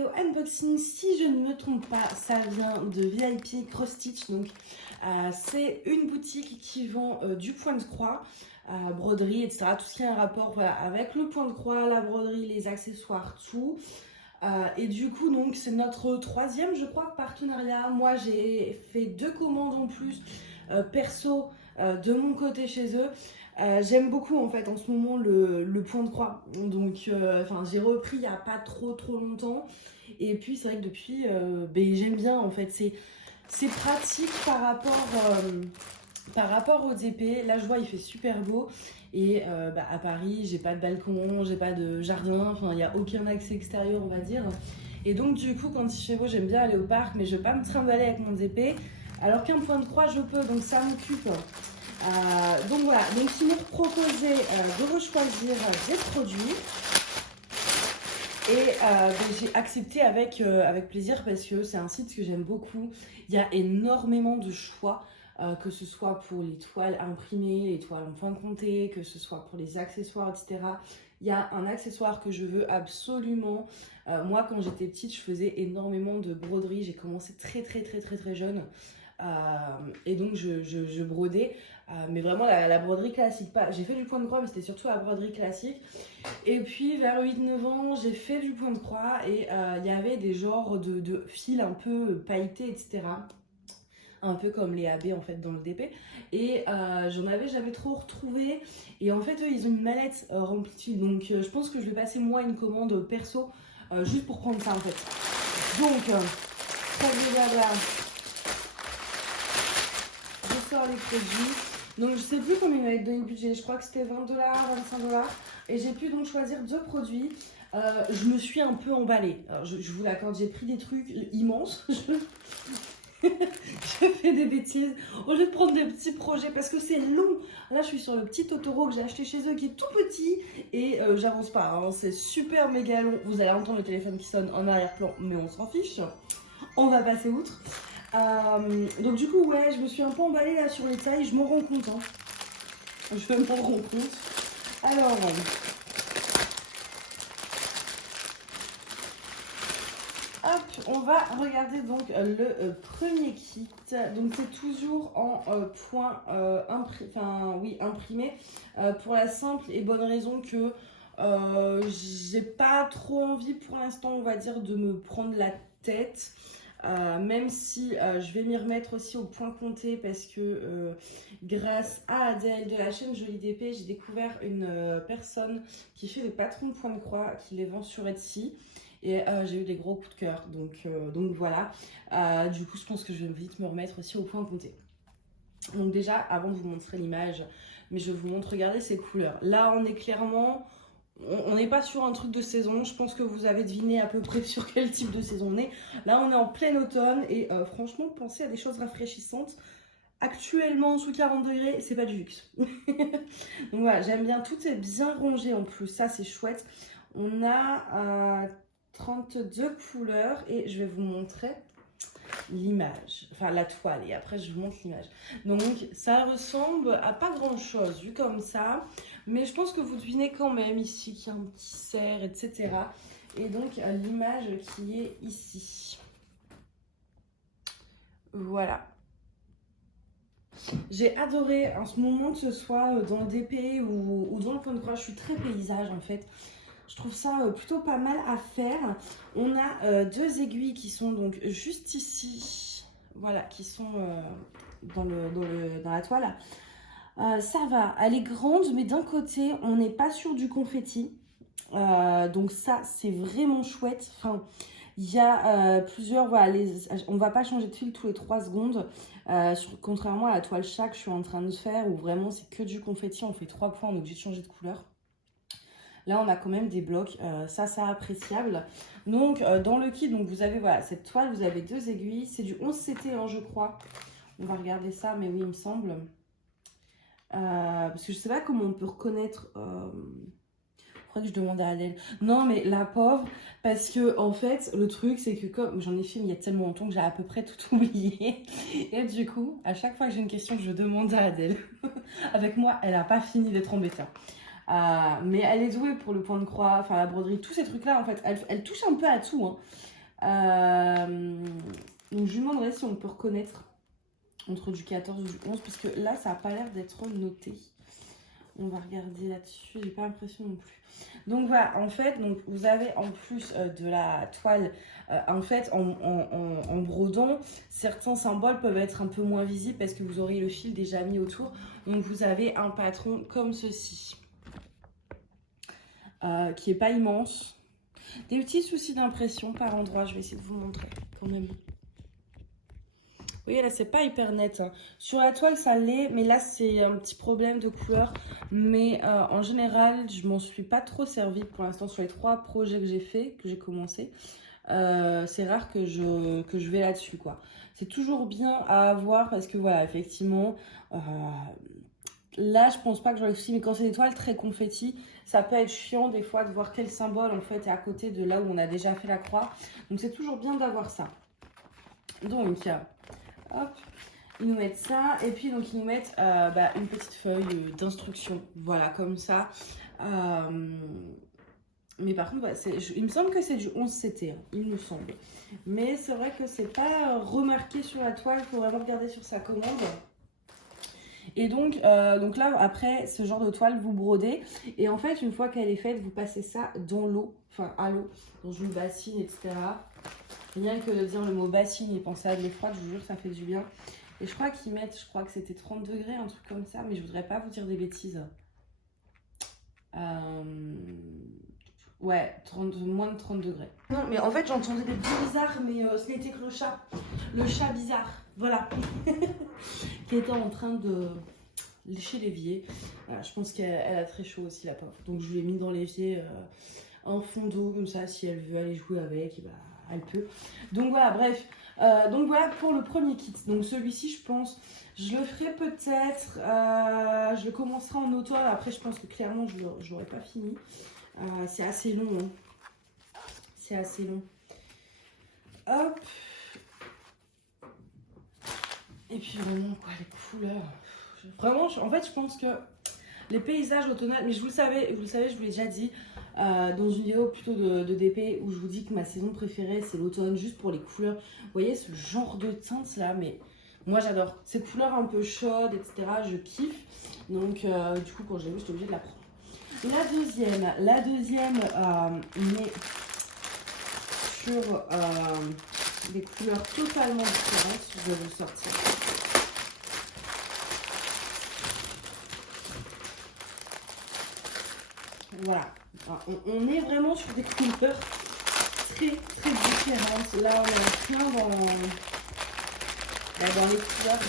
vidéo unboxing, si je ne me trompe pas, ça vient de VIP Cross Stitch. Donc c'est une boutique qui vend du point de croix, broderie, etc. Tout ce qui a un rapport voilà, avec le point de croix, la broderie, les accessoires, tout. Et du coup, donc c'est notre troisième, je crois, partenariat. Moi, j'ai fait 2 commandes en plus perso de mon côté chez eux. J'aime beaucoup en fait en ce moment le point de croix. Donc, j'ai repris il n'y a pas trop longtemps. Et puis, c'est vrai que depuis, j'aime bien en fait. C'est pratique par rapport au DP. Là, je vois, il fait super beau. Et à Paris, j'ai pas de balcon, j'ai pas de jardin, enfin, il n'y a aucun accès extérieur, on va dire. Et donc, du coup, quand il fait beau, j'aime bien aller au parc, mais je vais pas me trimballer avec mon DP. Alors qu'un point de croix, je peux, donc ça m'occupe. Donc voilà, donc ils m'ont proposé de rechoisir des produits. Et j'ai accepté avec plaisir parce que c'est un site que j'aime beaucoup. Il y a énormément de choix. Que ce soit pour les toiles imprimées, les toiles en point comté, que ce soit pour les accessoires, etc. Il y a un accessoire que je veux absolument. Moi, quand j'étais petite, je faisais énormément de broderie. J'ai commencé très jeune. Et donc, je brodais. Mais vraiment, la broderie classique. J'ai fait du point de croix, mais c'était surtout la broderie classique. Et puis, vers 8-9 ans, j'ai fait du point de croix. Et il y avait des genres de fils un peu pailletés, etc. Un peu comme les AB en fait dans le DP, et j'en avais jamais trop retrouvé, et en fait eux ils ont une mallette remplie de fils, donc je pense que je vais passer moi une commande perso juste pour prendre ça en fait. Donc ça déjà là, je sors les produits. Donc je sais plus combien il m'avait donné le budget, je crois que c'était 20$, 25$, et j'ai pu donc choisir 2 produits. Je me suis un peu emballée, alors, je vous l'accorde, j'ai pris des trucs immenses. Je fais des bêtises au lieu de prendre des petits projets parce que c'est long. Là je suis sur le petit Totoro que j'ai acheté chez eux qui est tout petit, et j'avance pas hein. C'est super méga long. Vous allez entendre le téléphone qui sonne en arrière-plan, mais on s'en fiche, on va passer outre. Donc du coup ouais, je me suis un peu emballée là sur les tailles, je m'en rends compte hein. Je m'en rends compte. Alors hop, on va regarder donc le premier kit. Donc c'est toujours en point imprimé pour la simple et bonne raison que j'ai pas trop envie pour l'instant, on va dire, de me prendre la tête. Même si je vais m'y remettre aussi au point compté parce que grâce à Adèle de la chaîne Jolie DP, j'ai découvert une personne qui fait des patrons de point de croix, qui les vend sur Etsy. Et j'ai eu des gros coups de cœur, donc voilà. Du coup, je pense que je vais vite me remettre aussi au point compté. Donc déjà, avant de vous montrer l'image, mais je vous montre, regardez ces couleurs. Là, on est clairement, on n'est pas sur un truc de saison. Je pense que vous avez deviné à peu près sur quel type de saison on est. Là, on est en plein automne et franchement, pensez à des choses rafraîchissantes. Actuellement, sous 40 degrés, c'est pas du luxe. Donc voilà, j'aime bien. Tout est bien rangé en plus, ça c'est chouette. On a 32 couleurs et je vais vous montrer l'image, enfin la toile, et après je vous montre l'image. Donc ça ressemble à pas grand chose vu comme ça, mais je pense que vous devinez quand même ici qu'il y a un petit cerf, etc. Et donc l'image qui est ici. Voilà. J'ai adoré en ce moment, que ce soit dans le DP ou dans le point de croix. Je suis très paysage en fait. Je trouve ça plutôt pas mal à faire. On a 2 aiguilles qui sont donc juste ici. Voilà, qui sont dans la toile. Ça va, elle est grande, mais d'un côté, on n'est pas sur du confetti. Donc ça, c'est vraiment chouette. Enfin, il y a plusieurs, voilà, on va pas changer de fil tous les 3 secondes. Contrairement à la toile chat que je suis en train de faire, où vraiment c'est que du confetti, on fait 3 points, on est obligé de changer de couleur. Là, on a quand même des blocs, ça appréciable. Donc, dans le kit, donc, vous avez voilà, cette toile, vous avez 2 aiguilles. C'est du 11 CT, hein, je crois. On va regarder ça, mais oui, il me semble. Parce que je sais pas comment on peut reconnaître... Je crois que je demande à Adèle. Non, mais la pauvre, parce que en fait, le truc, c'est que comme j'en ai fait il y a tellement longtemps que j'ai à peu près tout oublié. Et du coup, à chaque fois que j'ai une question, je demande à Adèle. Avec moi, elle n'a pas fini d'être embêtée. Mais elle est douée pour le point de croix, enfin la broderie, tous ces trucs-là, en fait. Elle touche un peu à tout. Hein. Donc je lui demanderai si on peut reconnaître entre du 14 ou du 11, parce que là, ça n'a pas l'air d'être noté. On va regarder là-dessus, j'ai pas l'impression non plus. Donc voilà, en fait, donc, vous avez en plus de la toile, en fait, en brodant, certains symboles peuvent être un peu moins visibles parce que vous aurez le fil déjà mis autour. Donc vous avez un patron comme ceci, qui est pas immense. Des petits soucis d'impression par endroit, je vais essayer de vous montrer quand même. Vous voyez, là, c'est pas hyper net. Hein. Sur la toile, ça l'est, mais là, c'est un petit problème de couleur. Mais en général, je m'en suis pas trop servie pour l'instant sur les 3 projets que j'ai fait, que j'ai commencé. C'est rare que je vais là-dessus, quoi. C'est toujours bien à avoir parce que, voilà, effectivement, là, je pense pas que j'aurais souci. Mais quand c'est des toiles très confetti, ça peut être chiant des fois de voir quel symbole, en fait, est à côté de là où on a déjà fait la croix. Donc, c'est toujours bien d'avoir ça. Donc... hop, ils nous mettent ça et puis donc ils nous mettent une petite feuille d'instruction, voilà comme ça. Mais par contre, il me semble que c'est du 11 CT, hein, il me semble. Mais c'est vrai que c'est pas remarqué sur la toile, il faut vraiment regarder sur sa commande. Et donc là, après ce genre de toile, vous brodez. Et en fait, une fois qu'elle est faite, vous passez ça dans l'eau, enfin à l'eau, dans une bassine, etc. Rien que de dire le mot bassine et penser à de l'eau froide, je vous jure, ça fait du bien. Et je crois qu'ils mettent, je crois que c'était 30 degrés, un truc comme ça, mais je voudrais pas vous dire des bêtises. Ouais, moins de 30 degrés. Non, mais en fait, j'entendais des bruits bizarres, mais ce n'était que le chat. Le chat bizarre, voilà. Qui était en train de lécher l'évier. Voilà, je pense qu'elle a très chaud aussi, la pauvre. Donc, je lui ai mis dans l'évier un fond d'eau, comme ça, si elle veut aller jouer avec, et bah, elle peut. Donc voilà, bref. Donc voilà pour le premier kit. Donc celui-ci, je pense, je le ferai peut-être. Je le commencerai en automne. Après, je pense que clairement, je l'aurai pas fini. C'est assez long. Hein. C'est assez long. Hop. Et puis vraiment, quoi, les couleurs. Vraiment, en fait, je pense que les paysages automnales, mais vous le savez, je vous l'ai déjà dit dans une vidéo plutôt de DP où je vous dis que ma saison préférée c'est l'automne, juste pour les couleurs. Vous voyez ce genre de teinte là, mais moi j'adore. Ces couleurs un peu chaudes, etc. Je kiffe. Donc du coup, quand je l'ai vu, j'étais obligée de la prendre. La deuxième, on est sur des couleurs totalement différentes. Je vais vous sortir. Voilà, on est vraiment sur des couleurs très très différentes. Là, on est plein dans les couleurs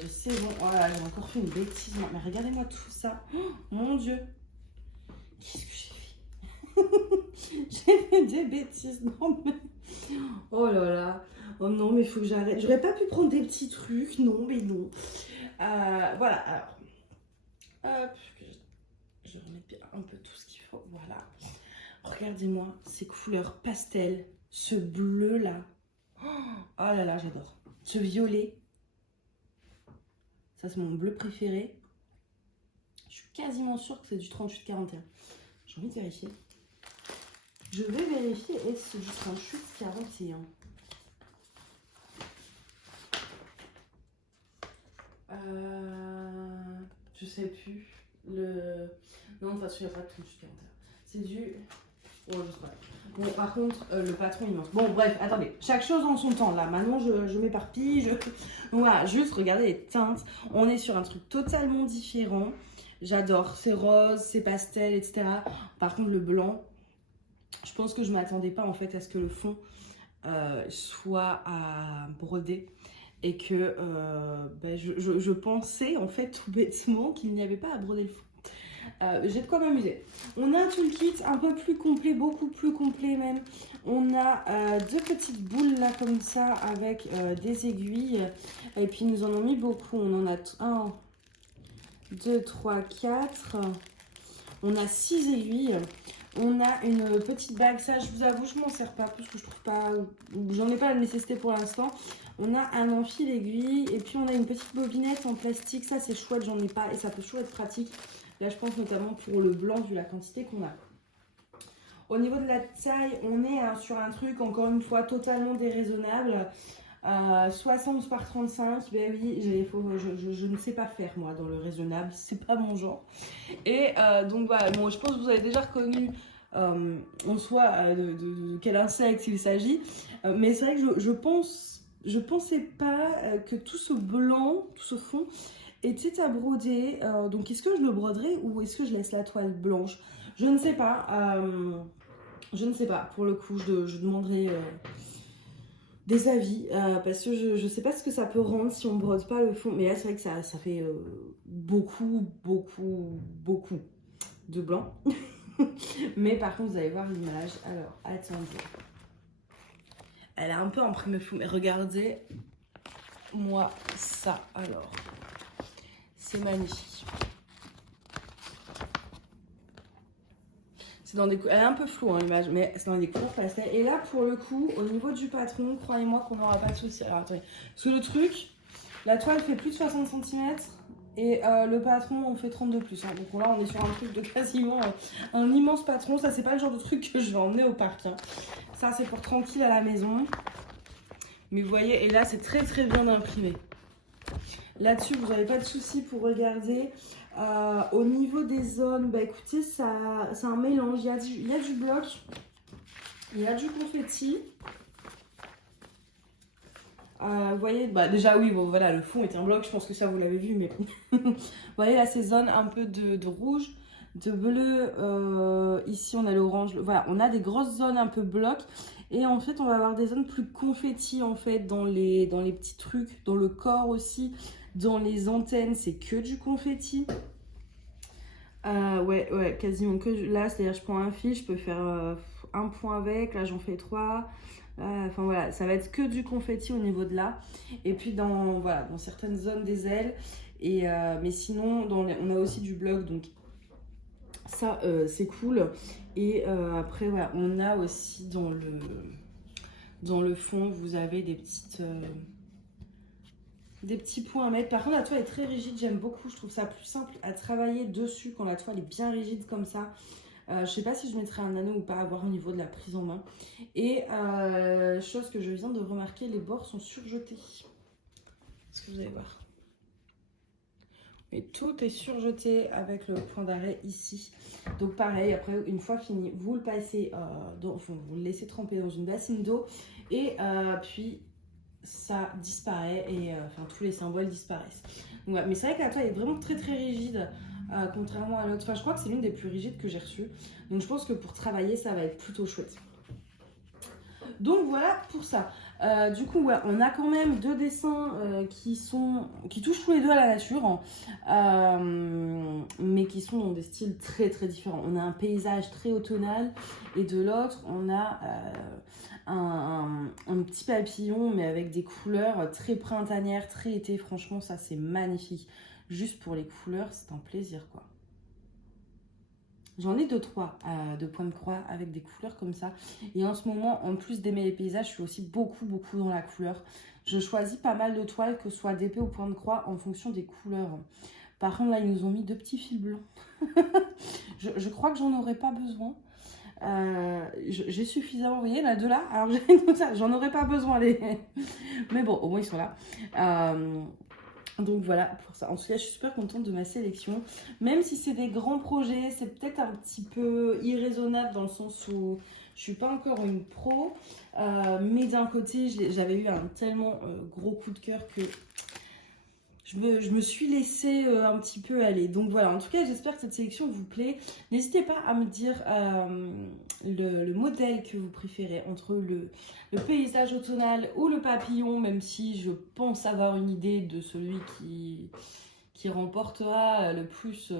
de saison. Oh là, j'ai encore fait une bêtise. Mais regardez-moi tout ça. Oh, mon Dieu. Qu'est-ce que j'ai fait? J'ai fait des bêtises. Non, mais... Oh là là. Oh non, mais il faut que j'arrête. J'aurais pas pu prendre des petits trucs. Non, mais non. Voilà, alors. Hop. Je remets bien un peu tout ce qu'il faut. Voilà. Regardez-moi ces couleurs pastel. Ce bleu là. Oh là là, j'adore. Ce violet. Ça, c'est mon bleu préféré. Je suis quasiment sûre que c'est du 38-41. J'ai envie de vérifier. Je vais vérifier est-ce du 38-41. Je sais plus. Non, de toute façon, il n'y a pas de 38-41. C'est du... Ouais, je sais pas. Bon, par contre, le patron, il manque. Bon, bref, attendez. Chaque chose en son temps, là. Maintenant, je m'éparpille. Donc, voilà, juste regardez les teintes. On est sur un truc totalement différent. J'adore. C'est rose, c'est pastel, etc. Par contre, le blanc, je pense que je m'attendais pas, en fait, à ce que le fond soit à broder. Et que je pensais, en fait, tout bêtement, qu'il n'y avait pas à broder le fond. J'ai de quoi m'amuser. On a un toolkit un peu plus complet, beaucoup plus complet même. On a 2 petites boules là comme ça avec des aiguilles. Et puis ils nous en ont mis beaucoup. On en a 1, 2, 3, 4. On a 6 aiguilles. On a une petite bague. Ça, je vous avoue, je m'en sers pas parce que je trouve pas... J'en ai pas la nécessité pour l'instant. On a un enfil aiguille. Et puis on a une petite bobinette en plastique. Ça, c'est chouette, j'en ai pas. Et ça peut toujours être pratique. Là, je pense notamment pour le blanc, vu la quantité qu'on a. Au niveau de la taille, on est sur un truc, encore une fois, totalement déraisonnable. 60 par 35, ben oui, je ne sais pas faire moi dans le raisonnable, c'est pas mon genre. Et donc voilà, bon, je pense que vous avez déjà reconnu en soi de quel insecte il s'agit. Mais c'est vrai que je pensais pas que tout ce blanc, tout ce fond était à broder. Donc est-ce que je le broderai ou est-ce que je laisse la toile blanche? Je ne sais pas. Je ne sais pas. Pour le coup, je demanderai des avis parce que je ne sais pas ce que ça peut rendre si on brode pas le fond. Mais là, c'est vrai que ça fait beaucoup de blanc. Mais par contre, vous allez voir l'image. Alors, attendez. Elle a un peu imprimé fou, mais regardez moi ça. Alors, c'est magnifique. C'est dans des elle est un peu floue hein, l'image, mais c'est dans des couleurs pastel. Et là, pour le coup, au niveau du patron, croyez-moi qu'on n'aura pas de souci. Alors, attendez. Parce que le truc, la toile fait plus de 60 cm et le patron, on fait 32 plus. Hein. Donc là, on est sur un truc de quasiment un immense patron. Ça, c'est pas le genre de truc que je vais emmener au parc. Hein. Ça, c'est pour tranquille à la maison. Mais vous voyez, et là, c'est très bien imprimé. Là-dessus, vous n'avez pas de souci pour regarder. Au niveau des zones, bah écoutez, c'est un mélange. Il y a du bloc, il y a du confetti. Vous voyez, bah déjà oui, bon, voilà, le fond est un bloc, je pense que ça vous l'avez vu, mais vous voyez là ces zones un peu de rouge, de bleu, ici on a l'orange, voilà, on a des grosses zones un peu bloc, et en fait on va avoir des zones plus confetti en fait dans les petits trucs, dans le corps aussi, dans les antennes, c'est que du confetti. Ouais, quasiment que là, c'est-à-dire je prends un fil, je peux faire un point avec, là j'en fais 3. Enfin voilà, ça va être que du confetti au niveau de là. Et puis dans certaines zones des ailes. Et, mais sinon, on a aussi du bloc, donc ça c'est cool. Et après, voilà, on a aussi dans le fond, vous avez des petits points à mettre. Par contre, la toile est très rigide, j'aime beaucoup. Je trouve ça plus simple à travailler dessus quand la toile est bien rigide comme ça. Je sais pas si je mettrai un anneau ou pas à voir au niveau de la prise en main. Et chose que je viens de remarquer, les bords sont surjetés. Est-ce que vous allez voir? Et tout est surjeté avec le point d'arrêt ici. Donc pareil, après une fois fini, vous le passez, vous le laissez tremper dans une bassine d'eau et puis ça disparaît et tous les symboles disparaissent. Donc, ouais, mais c'est vrai que la toile est vraiment très rigide. Contrairement à l'autre, enfin je crois que c'est l'une des plus rigides que j'ai reçues, donc je pense que pour travailler ça va être plutôt chouette. Donc voilà pour ça. Du coup ouais, on a quand même deux dessins qui touchent tous les deux à la nature, mais qui sont dans des styles très différents. On a un paysage très automnal et de l'autre on a un petit papillon mais avec des couleurs très printanières, très été. Franchement ça c'est magnifique. Juste pour les couleurs, c'est un plaisir quoi. J'en ai 2-3 de points de croix avec des couleurs comme ça. Et en ce moment, en plus d'aimer les paysages, je suis aussi beaucoup dans la couleur. Je choisis pas mal de toiles, que ce soit d'épée ou point de croix, en fonction des couleurs. Par contre, là, ils nous ont mis 2 petits fils blancs. je crois que j'en aurais pas besoin. J'ai suffisamment, vous voyez, là, de là. Alors, j'en aurais pas besoin. Mais bon, au moins, ils sont là. Donc voilà pour ça. En tout cas, je suis super contente de ma sélection. Même si c'est des grands projets, c'est peut-être un petit peu irraisonnable dans le sens où je suis pas encore une pro. Mais d'un côté, j'avais eu un tellement gros coup de cœur que je me suis laissée un petit peu aller. Donc voilà, en tout cas, j'espère que cette sélection vous plaît. N'hésitez pas à me dire le modèle que vous préférez entre le paysage automnal ou le papillon, même si je pense avoir une idée de celui qui remportera le plus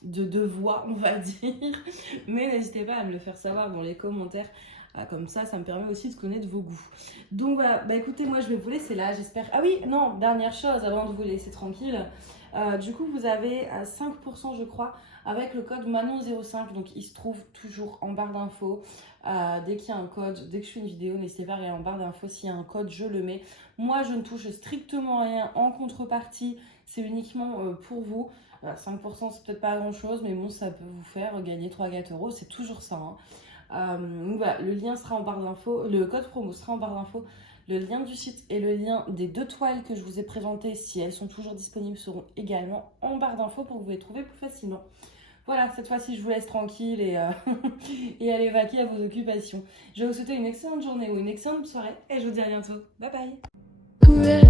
de voix, on va dire. Mais n'hésitez pas à me le faire savoir dans les commentaires. Comme ça me permet aussi de connaître vos goûts. Donc voilà, bah écoutez, moi je vais vous laisser là, j'espère. Ah oui, non, dernière chose avant de vous laisser tranquille. Du coup, vous avez 5% je crois avec le code Manon05. Donc il se trouve toujours en barre d'infos. Dès qu'il y a un code, dès que je fais une vidéo, n'hésitez pas à regarder en barre d'infos. S'il y a un code, je le mets. Moi, je ne touche strictement rien en contrepartie. C'est uniquement pour vous. 5% c'est peut-être pas grand chose, mais bon, ça peut vous faire gagner 3 €. C'est toujours ça. Hein. Donc voilà, le lien sera en barre d'infos, le code promo sera en barre d'infos. Le lien du site et le lien des 2 toiles que je vous ai présentées, si elles sont toujours disponibles, seront également en barre d'infos pour que vous les trouviez plus facilement. Voilà, cette fois-ci, je vous laisse tranquille et, et aller vaquer à vos occupations. Je vais vous souhaiter une excellente journée ou une excellente soirée et je vous dis à bientôt. Bye bye.